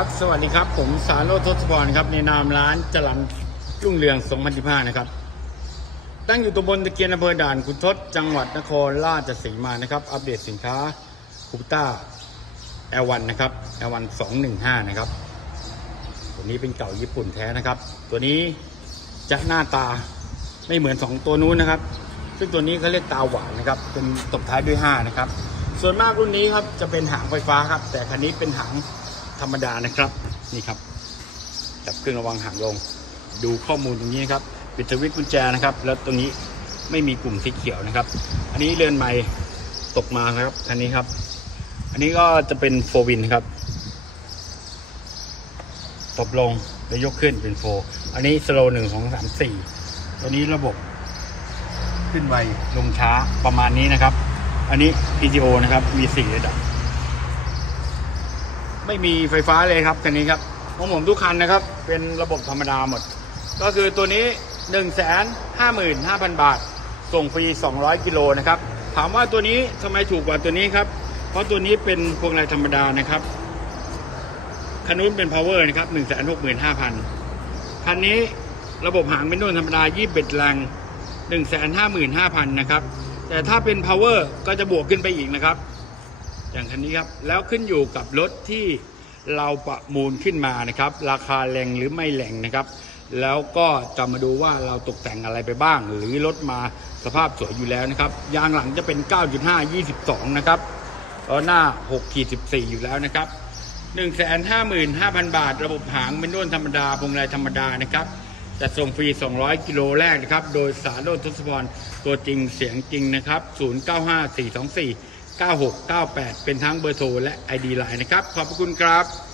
ครับสวัสดีครับ ผมสารโรทศพรครับในนามร้านจรันรุ่งเรือง2015นะครับ ตั้งอยู่ตำบลตะเกียนอำเภอด่านขุนทดจังหวัดนครราชสีมานะครับ อัปเดตสินค้าคูต้า L1 นนะครับ L1 215นะครับตัวนี้เป็นเก่าญี่ปุ่นแท้นะครับ ตัวนี้จะหน้าตาไม่เหมือน2ตัวนู้นนะครับ ซึ่งตัวนี้เขาเรียกตาหวานนะครับ เป็นตบท้ายด้วย5นะครับ ส่วนมากรุ่นนี้ครับจะเป็นหางไฟฟ้าครับ แต่คันนี้เป็นหาง ธรรมดานะครับนี่ครับจับเครื่องระวังหางลง ดูข้อมูลตรงนี้นะครับปิดสวิตช์กุญแจนะครับ แล้วตรงนี้ไม่มีกลุ่มสีเขียวนะครับ อันนี้เรือนใหม่ตกมานะครับอันนี้ครับ อันนี้ก็จะเป็นโฟวินครับตบลงแล้วยกขึ้นเป็นโฟอันนี้สโลหนึ่งสองสามสี่ตัวนี้ระบบขึ้นไวลงช้าประมาณนี้นะครับ อันนี้ PTO นะครับ มีสี่ระดับ ไม่มีไฟฟ้าเลยครับคันนี้ครับของผมทุกคันนะครับ เป็นระบบธรรมดาหมด ก็คือตัวนี้ 1 5 5 0 0 0 บาท ส่งฟรี 200 กิโลนะครับ ถามว่าตัวนี้ทำไมถูกกว่าตัวนี้ครับ เพราะตัวนี้เป็นพวงมาลัยธรรมดานะครับ คันนู้นเป็น power นะครับ 165,000คันนี้ระบบหางเป็นนวลธรรมดา21แรง155,000 นะครับ แต่ถ้าเป็น power ก็จะบวกขึ้นไปอีกนะครับ อย่างคันนี้ครับแล้วขึ้นอยู่กับรถที่เราประมูลขึ้นมานะครับ ราคาแรงหรือไม่แรงนะครับ แล้วก็จะมาดูว่าเราตกแต่งอะไรไปบ้าง หรือรถมาสภาพสวยอยู่แล้วนะครับยางหลังจะเป็น 9.5 22 นะครับล้อหน้า6ขีด14 อยู่แล้วนะครับ155,000 บาท ระบบหางเป็นด้วนธรรมดาพวงมาลัยธรรมดานะครับจะส่งฟรี 200 กิโลแรกนะครับ โดยสารโรจน์ทศพรตัวจริงเสียงจริงนะครับ 095424 9698 เป็นทั้งเบอร์โทรและ ID ไลน์นะครับ ขอบพระคุณครับ